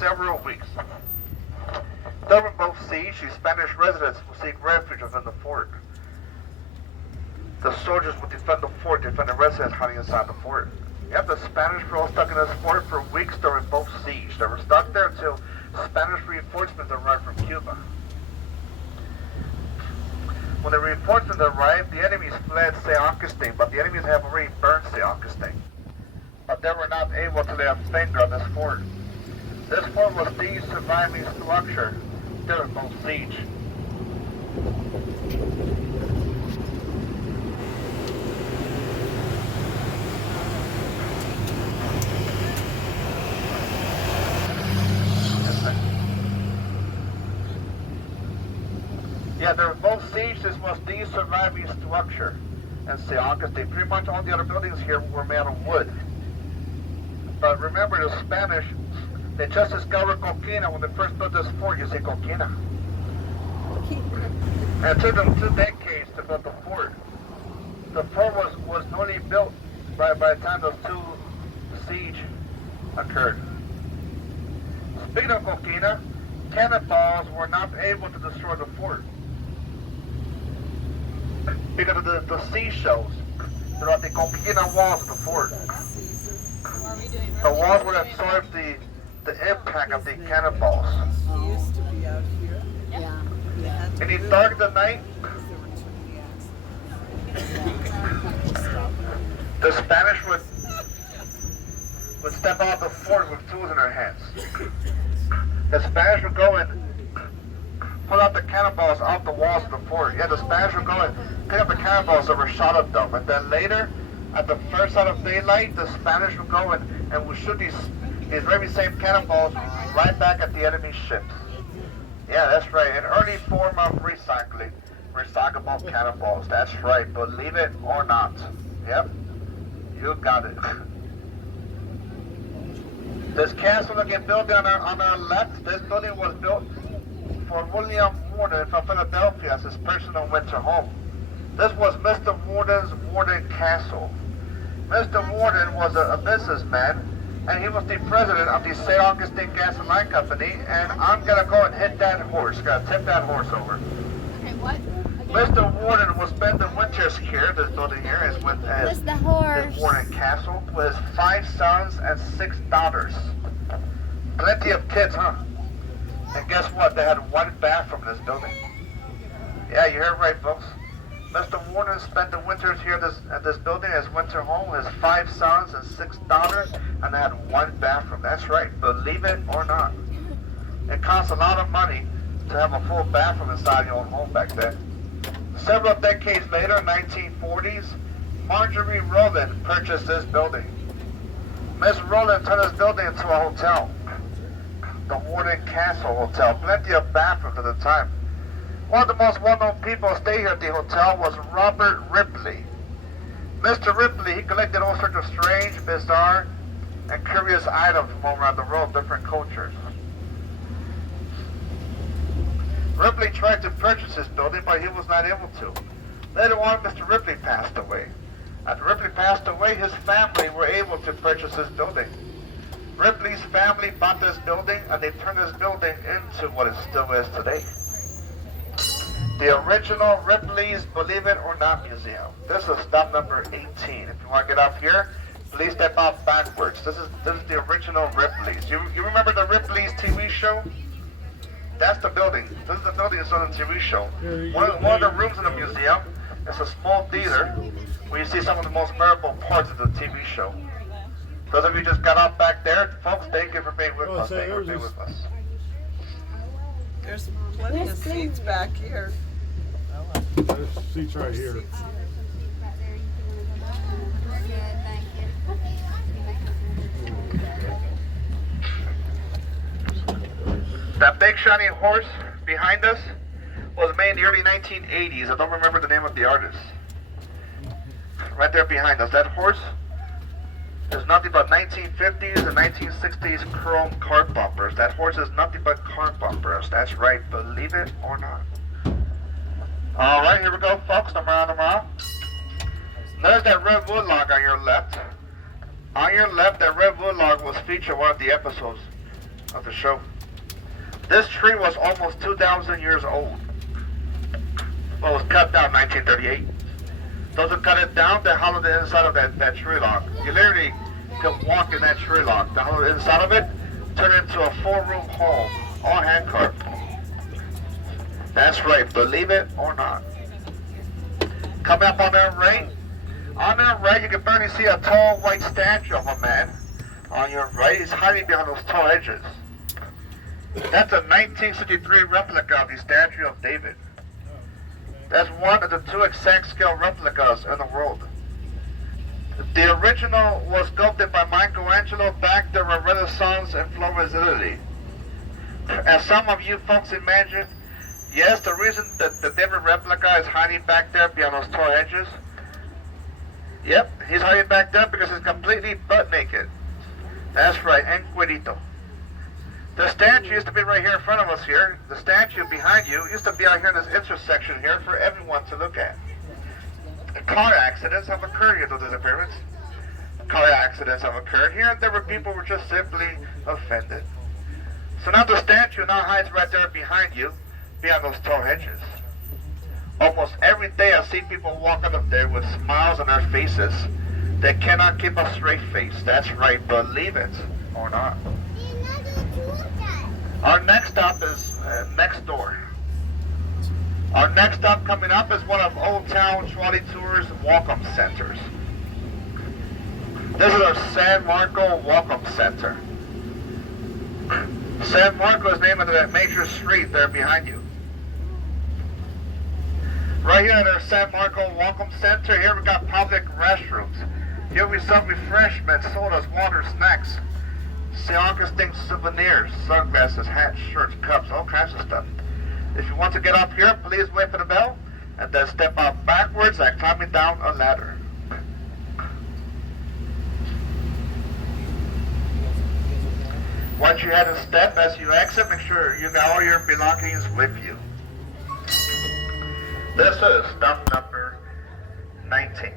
several weeks. During both siege, the Spanish residents would seek refuge within the fort. The soldiers would defend the fort, defend the residents hiding inside the fort. Yet the Spanish were all stuck in this fort for weeks during both siege. They were stuck there until Spanish reinforcements arrived from Cuba. When the reinforcements arrived, the enemies fled St. Agustin, but the enemies have already burned St. Agustin. But they were not able to lay a finger on this fort. This fort was the surviving structure during both siege. Yeah, they were both siege. This was the surviving structure in St. Agustin. Pretty much all the other buildings here were made of wood. But remember, the Spanish, they just discovered coquina when they first built this fort. You say coquina. And it took them 2 decades to build the fort. The fort was newly built by the time those 2 siege occurred. Speaking of coquina, cannonballs were not able to destroy the fort because of the seashells throughout the coquina walls of the fort. The walls would absorb the impact of the cannonballs. Used to be out here. In the dark of the night, the Spanish would step out of the fort with tools in their hands. The Spanish would go and pull out the cannonballs off the walls of the fort. Yeah, the Spanish would go and pick up the cannonballs that were shot at them. And then later, at the first sign of daylight, the Spanish would go and would shoot these very same cannonballs right back at the enemy ships. Yeah, that's right. An early form of recycling. Recyclable cannonballs. That's right. Believe it or not. Yep. You got it. This castle again built on our left, this building was built for William Warden from Philadelphia as his personal winter home. This was Mr. Warden's Warden Castle. Mr. Warden was a businessman, and he was the president of the St. Augustine Gas and Light Company, and I'm going to go and hit that horse. Got to tip that horse over. Okay, what? Mr. Warden will spend the winters here. This building here is with his Warden Castle with his 5 sons and 6 daughters. Plenty of kids, huh? And guess what? They had 1 bathroom in this building. Yeah, you heard right, folks. Mr. Warden spent the winters here at this building as winter home. His 5 sons and 6 daughters, and they had 1 bathroom. That's right. Believe it or not. It costs a lot of money to have a full bathroom inside your own home back then. Several decades later, 1940s, Marjorie Rowland purchased this building. Miss Rowland turned this building into a hotel, the Warden Castle Hotel. Plenty of bathrooms at the time. One of the most well-known people to stay here at the hotel was Robert Ripley. Mr. Ripley, he collected all sorts of strange, bizarre, and curious items from all around the world, different cultures. Ripley tried to purchase this building, but he was not able to. Later on, Mr. Ripley passed away. After Ripley passed away, his family were able to purchase this building. Ripley's family bought this building, and they turned this building into what it still is today. The original Ripley's Believe It or Not Museum. This is stop number 18. If you want to get up here, please step out backwards. This is the original Ripley's. You remember the Ripley's TV show? That's the building. This is the building that's on the TV show. One of the rooms in the museum is a small theater where you see some of the most memorable parts of the TV show. Those of you just got off back there, folks, thank you for being with us. Thank you for being with us. There's plenty of seats back here. There's seats right here. That big shiny horse behind us was made in the early 1980s. I don't remember the name of the artist. Right there behind us. That horse is nothing but 1950s and 1960s chrome car bumpers. That horse is nothing but car bumpers. That's right. Believe it or not. All right, here we go, folks. Tomorrow. There's that red wood log on your left. On your left, that red wood log was featured in one of the episodes. of the show. This tree was almost 2,000 years old. Well, it was cut down in 1938. Those who cut it down, they hollowed the inside of that tree log. You literally could walk in that tree log. They hollowed the inside of it, turn it into a 4-room home, all hand carved. That's right, believe it or not. Coming up on that right, you can barely see a tall white statue of a man. On your right, he's hiding behind those tall hedges. That's a 1963 replica of the statue of David. That's one of the 2 exact scale replicas in the world. The original was sculpted by Michelangelo back during Renaissance in Florence, Italy. As some of you folks imagine, yes, the reason that the David replica is hiding back there behind those tall hedges, yep, he's hiding back there because he's completely butt naked. That's right, en cuerito. The statue used to be right here in front of us here. The statue behind you used to be out here in this intersection here for everyone to look at. Car accidents have occurred here to disappearance. Car accidents have occurred here, and there were people who were just simply offended. So now the statue now hides right there behind you, behind those tall hedges. Almost every day I see people walking up there with smiles on their faces. They cannot keep a straight face. That's right, believe it or not. Our next stop is next door. Our next stop coming up is one of Old Town Trolley Tours Welcome Centers. This is our San Marco Welcome Center. San Marco is named after that major street there behind you. Right here at our San Marco Welcome Center, here we got public restrooms. Here we sell refreshments, sodas, water, snacks. St. Agustin souvenirs, sunglasses, hats, shirts, cups, all kinds of stuff. If you want to get up here, please wait for the bell and then step out backwards like climbing down a ladder. Once you had a step as you exit, make sure you got all your belongings with you. This is stop number 19.